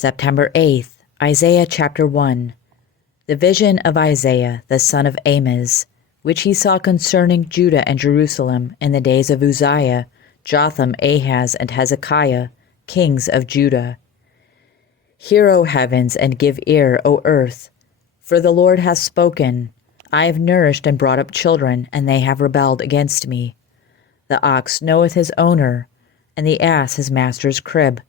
September 8th, Isaiah chapter 1. The vision of Isaiah, the son of Amoz, which he saw concerning Judah and Jerusalem in the days of Uzziah, Jotham, Ahaz, and Hezekiah, kings of Judah. Hear, O heavens, and give ear, O earth, for the Lord hath spoken. I have nourished and brought up children, and they have rebelled against me. The ox knoweth his owner, and the ass his master's crib.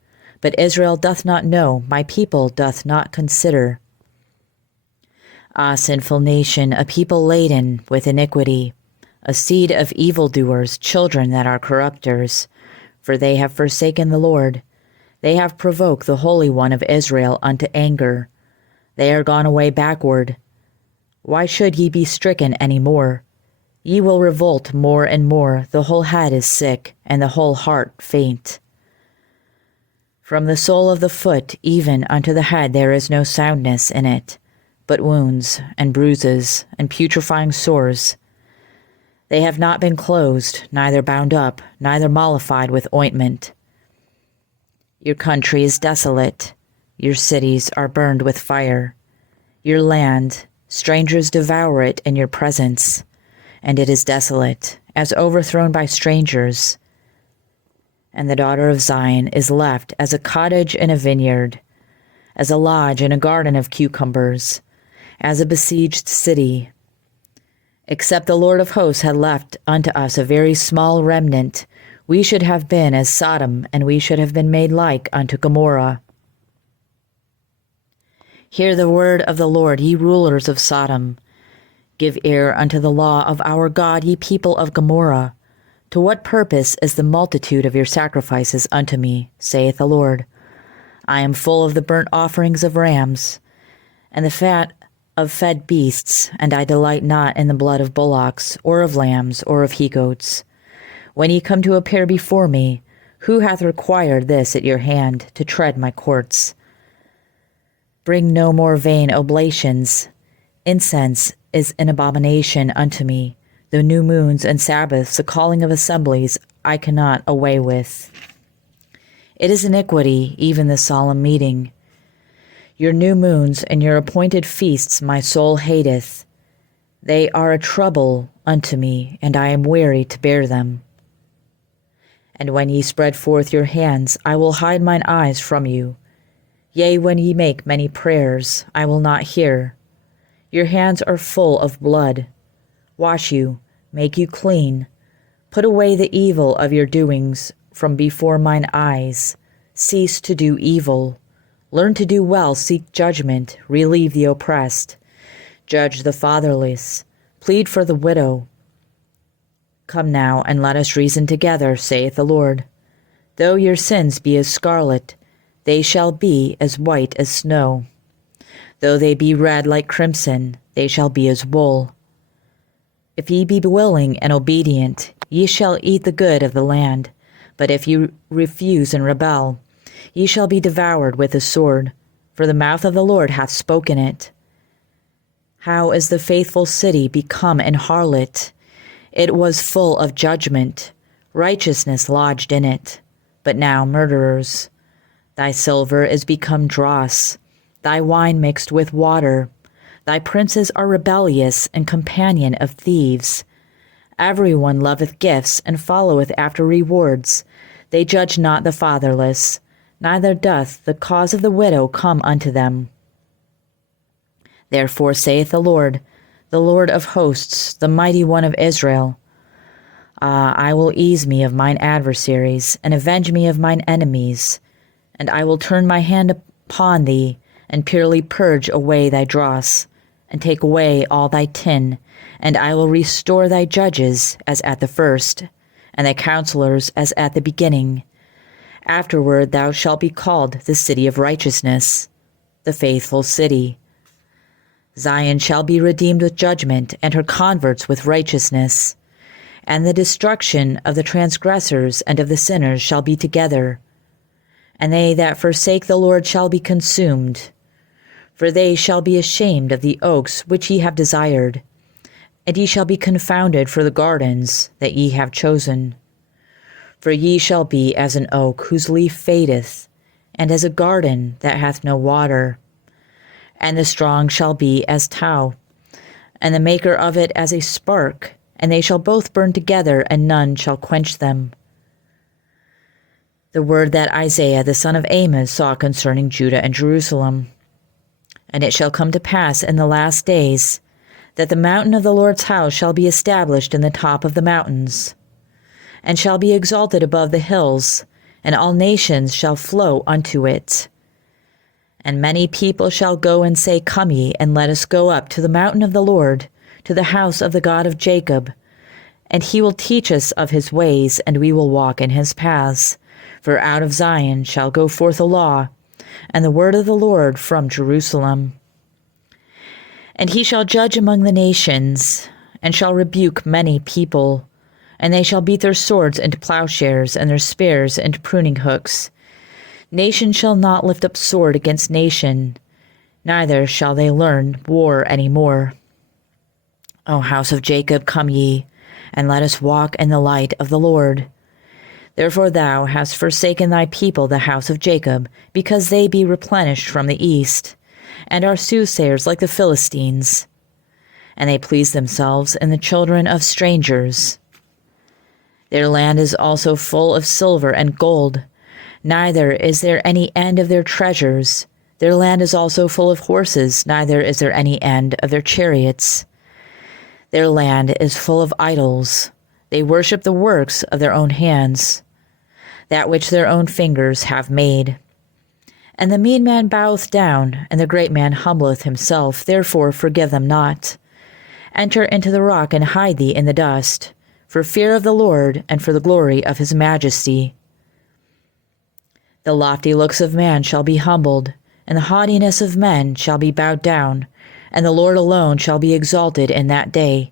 But Israel doth not know, my people doth not consider. Ah, sinful nation, a people laden with iniquity, a seed of evildoers, children that are corrupters. For they have forsaken the Lord. They have provoked the Holy One of Israel unto anger. They are gone away backward. Why should ye be stricken any more? Ye will revolt more and more. The whole head is sick, and the whole heart faint. From the sole of the foot even unto the head there is no soundness in it, but wounds and bruises and putrefying sores. They have not been closed, neither bound up, neither mollified with ointment. Your country is desolate, your cities are burned with fire. Your land, strangers devour it in your presence, and it is desolate, as overthrown by strangers. And the daughter of Zion is left as a cottage in a vineyard, as a lodge in a garden of cucumbers, as a besieged city. Except the Lord of hosts had left unto us a very small remnant, we should have been as Sodom, and we should have been made like unto Gomorrah. Hear the word of the Lord, ye rulers of Sodom. Give ear unto the law of our God, ye people of Gomorrah. To what purpose is the multitude of your sacrifices unto me, saith the Lord? I am full of the burnt offerings of rams, and the fat of fed beasts, and I delight not in the blood of bullocks, or of lambs, or of he-goats. When ye come to appear before me, who hath required this at your hand, to tread my courts? Bring no more vain oblations. Incense is an abomination unto me. The new moons and Sabbaths, the calling of assemblies, I cannot away with. It is iniquity, even the solemn meeting. Your new moons and your appointed feasts my soul hateth. They are a trouble unto me, and I am weary to bear them. And when ye spread forth your hands, I will hide mine eyes from you. Yea, when ye make many prayers, I will not hear. Your hands are full of blood. Wash you, make you clean. Put away the evil of your doings from before mine eyes. Cease to do evil. Learn to do well, seek judgment, relieve the oppressed. Judge the fatherless, plead for the widow. Come now, and let us reason together, saith the Lord. Though your sins be as scarlet, they shall be as white as snow. Though they be red like crimson, they shall be as wool. If ye be willing and obedient, ye shall eat the good of the land. But if ye refuse and rebel, ye shall be devoured with the sword, for the mouth of the Lord hath spoken it. How is the faithful city become an harlot? It was full of judgment, righteousness lodged in it. But now murderers. Thy silver is become dross, thy wine mixed with water. Thy princes are rebellious and companion of thieves. Every one loveth gifts and followeth after rewards. They judge not the fatherless, neither doth the cause of the widow come unto them. Therefore saith the Lord of hosts, the mighty one of Israel, I will ease me of mine adversaries, and avenge me of mine enemies. And I will turn my hand upon thee, and purely purge away thy dross, and take away all thy tin, and I will restore thy judges as at the first, and thy counselors as at the beginning. Afterward thou shalt be called the city of righteousness, the faithful city. Zion shall be redeemed with judgment, and her converts with righteousness. And the destruction of the transgressors and of the sinners shall be together. And they that forsake the Lord shall be consumed. For they shall be ashamed of the oaks which ye have desired, and ye shall be confounded for the gardens that ye have chosen. For ye shall be as an oak whose leaf fadeth, and as a garden that hath no water. And the strong shall be as tow, and the maker of it as a spark, and they shall both burn together, and none shall quench them. The word that Isaiah the son of Amos saw concerning Judah and Jerusalem. And it shall come to pass in the last days, that the mountain of the Lord's house shall be established in the top of the mountains, and shall be exalted above the hills, and all nations shall flow unto it. And many people shall go and say, Come ye, and let us go up to the mountain of the Lord, to the house of the God of Jacob. And he will teach us of his ways, and we will walk in his paths. For out of Zion shall go forth a law, and the word of the Lord from Jerusalem. And he shall judge among the nations, and shall rebuke many people. And they shall beat their swords into plowshares, and their spears into pruning hooks. Nation shall not lift up sword against nation, neither shall they learn war any more. O house of Jacob, come ye, and let us walk in the light of the Lord. Therefore thou hast forsaken thy people, the house of Jacob, because they be replenished from the east, and are soothsayers like the Philistines. And they please themselves in the children of strangers. Their land is also full of silver and gold, neither is there any end of their treasures. Their land is also full of horses, neither is there any end of their chariots. Their land is full of idols. They worship the works of their own hands, that which their own fingers have made. And the mean man boweth down, and the great man humbleth himself. Therefore forgive them not. Enter into the rock, and hide thee in the dust, for fear of the Lord, and for the glory of his majesty. The lofty looks of man shall be humbled, and the haughtiness of men shall be bowed down, and the Lord alone shall be exalted in that day.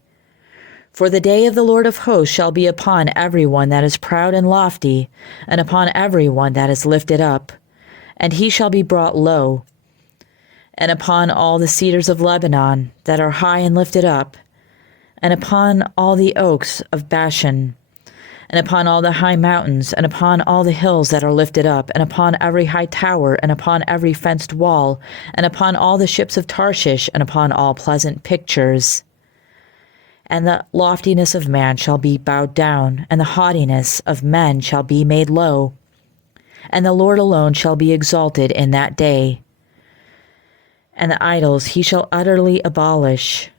For the day of the Lord of hosts shall be upon every one that is proud and lofty, and upon every one that is lifted up, and he shall be brought low. And upon all the cedars of Lebanon that are high and lifted up, and upon all the oaks of Bashan, and upon all the high mountains, and upon all the hills that are lifted up, and upon every high tower, and upon every fenced wall, and upon all the ships of Tarshish, and upon all pleasant pictures. And the loftiness of man shall be bowed down, and the haughtiness of men shall be made low. And the Lord alone shall be exalted in that day. And the idols he shall utterly abolish.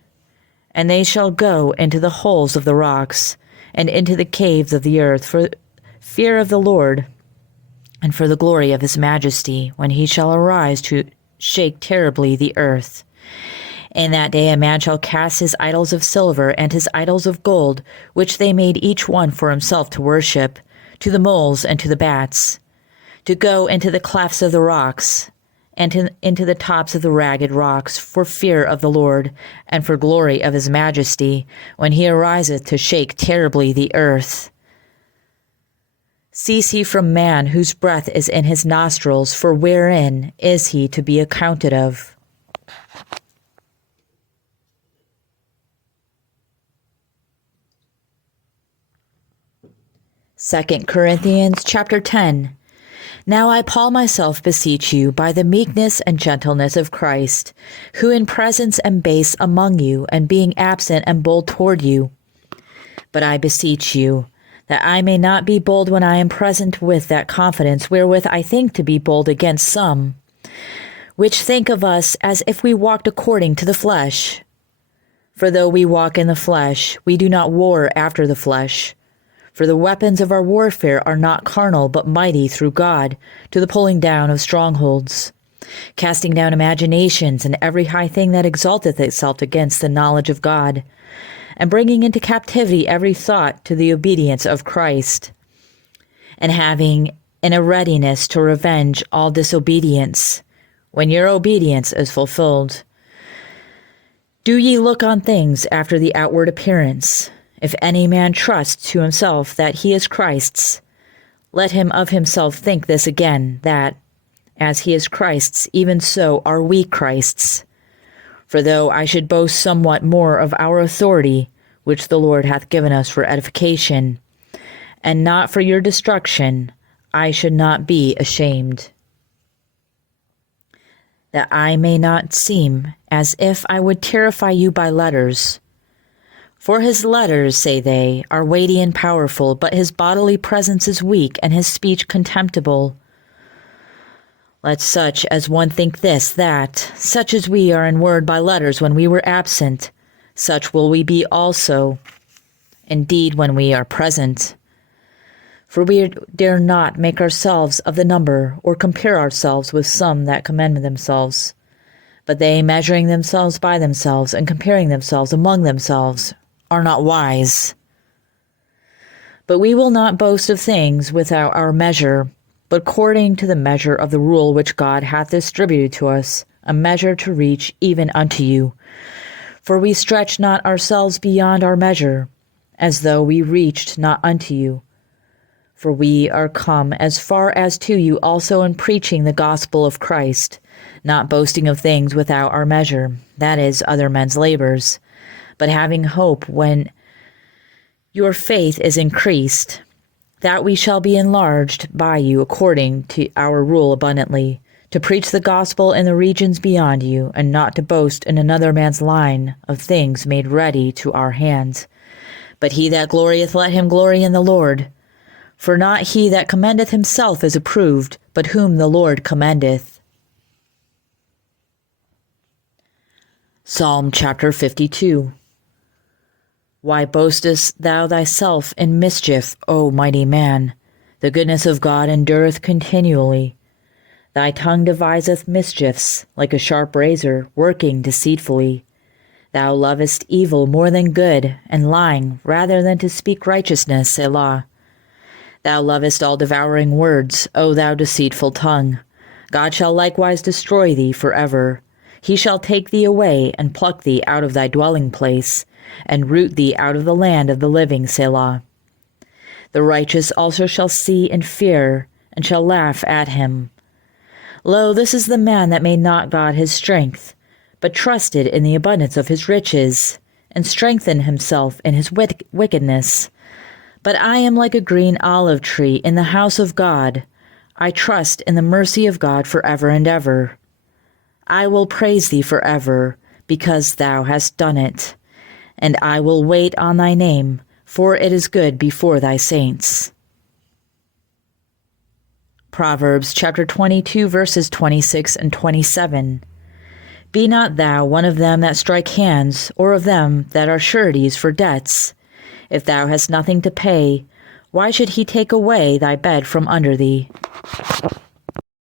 And they shall go into the holes of the rocks, and into the caves of the earth, for fear of the Lord, and for the glory of his majesty, when he shall arise to shake terribly the earth. In that day a man shall cast his idols of silver and his idols of gold, which they made each one for himself to worship, to the moles and to the bats, to go into the clefts of the rocks, and into the tops of the ragged rocks, for fear of the Lord, and for glory of his majesty, when he ariseth to shake terribly the earth. Cease ye from man, whose breath is in his nostrils, for wherein is he to be accounted of? Second Corinthians chapter 10. Now I, Paul, myself beseech you by the meekness and gentleness of Christ, who in presence am base among you, and being absent am bold toward you. But I beseech you, that I may not be bold when I am present with that confidence wherewith I think to be bold against some, which think of us as if we walked according to the flesh. For though we walk in the flesh, we do not war after the flesh. For the weapons of our warfare are not carnal, but mighty through God, to the pulling down of strongholds, casting down imaginations and every high thing that exalteth itself against the knowledge of God, and bringing into captivity every thought to the obedience of Christ, and having in a readiness to revenge all disobedience, when your obedience is fulfilled. Do ye look on things after the outward appearance? If any man trusts to himself that he is Christ's, let him of himself think this again, that, as he is Christ's, even so are we Christ's. For though I should boast somewhat more of our authority, which the Lord hath given us for edification, and not for your destruction, I should not be ashamed. that I may not seem as if I would terrify you by letters. For his letters, say they, are weighty and powerful, but his bodily presence is weak and his speech contemptible. Let such as one think this, that, such as we are in word by letters when we were absent, such will we be also, indeed, when we are present. For we dare not make ourselves of the number, or compare ourselves with some that commend themselves. But they, measuring themselves by themselves, and comparing themselves among themselves, are not wise. But we will not boast of things without our measure, but according to the measure of the rule which God hath distributed to us, a measure to reach even unto you. For we stretch not ourselves beyond our measure, as though we reached not unto you. For we are come as far as to you also in preaching the gospel of Christ, not boasting of things without our measure, that is, other men's labors, but having hope when your faith is increased, that we shall be enlarged by you according to our rule abundantly, to preach the gospel in the regions beyond you, and not to boast in another man's line of things made ready to our hands. But he that glorieth, let him glory in the Lord. For not he that commendeth himself is approved, but whom the Lord commendeth. Psalm chapter 52. Why boastest thou thyself in mischief, O mighty man? The goodness of God endureth continually. Thy tongue deviseth mischiefs, like a sharp razor, working deceitfully. Thou lovest evil more than good, and lying rather than to speak righteousness, Selah. Thou lovest all devouring words, O thou deceitful tongue. God shall likewise destroy thee forever. He shall take thee away, and pluck thee out of thy dwelling place, and root thee out of the land of the living, Selah. The righteous also shall see and fear, and shall laugh at him. Lo, this is the man that made not God his strength, but trusted in the abundance of his riches, and strengthened himself in his wickedness. But I am like a green olive tree in the house of God. I trust in the mercy of God forever and ever. I will praise thee forever, because thou hast done it. And I will wait on thy name, for it is good before thy saints. Proverbs chapter 22, verses 26 and 27. Be not thou one of them that strike hands, or of them that are sureties for debts. If thou hast nothing to pay, why should he take away thy bed from under thee?